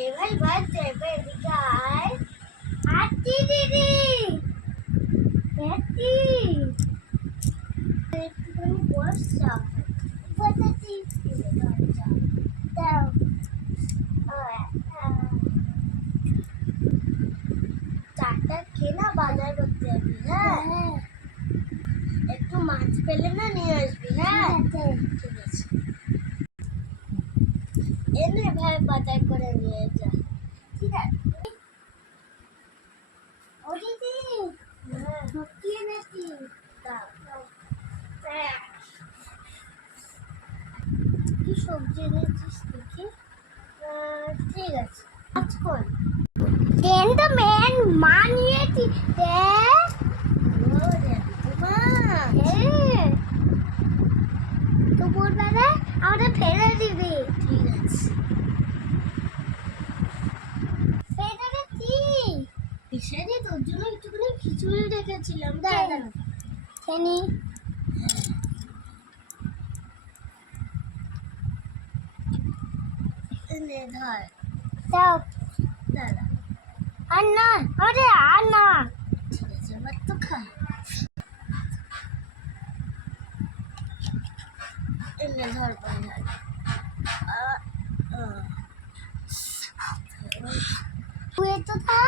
এবার বাদ যাবে এদিকে আয়। আতি দিদি আতি একটুখানি বসা বসাচ্ছি দাও। চারটা খেয়ে না বাজার করতে যাবি। হ্যাঁ একটু মাছ পেলে না নিয়ে আসবি। হ্যাঁ ঠিক আছে এনে ভাই বাজার করে নিয়ে যা। ঠিক আছে ও দিদি সত্যি এনেছি। কি সবজি এনেছিস দেখি। ঠিক আছে কাজ কর দেন তো মেন মা নিয়েছি দেখ। তো বলবে না আমাদের ফেলে দিবি। ঠিক আছে ফেলে দিচ্ছি। বিশারি তোর জন্য একটুখানি খিচুড়ি রেখেছিলাম। দাঁড়া খেনি এনে ধর দাও। দাঁড়া আর না আরে আর না। ঠিক আছে এবার তো খা। এনে ধর ধর তুই তো খা।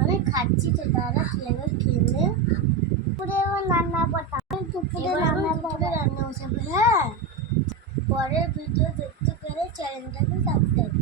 আমি খাচ্ছি তো দাঁড়া তুই এবার খেয়ে নে। দুপুরে রান্না করতাম দুপুরে রান্না বসাবো। হ্যাঁ পরের ভিডিও দেখতে পেলে চ্যানেলটাকে সাবস্ক্রাইব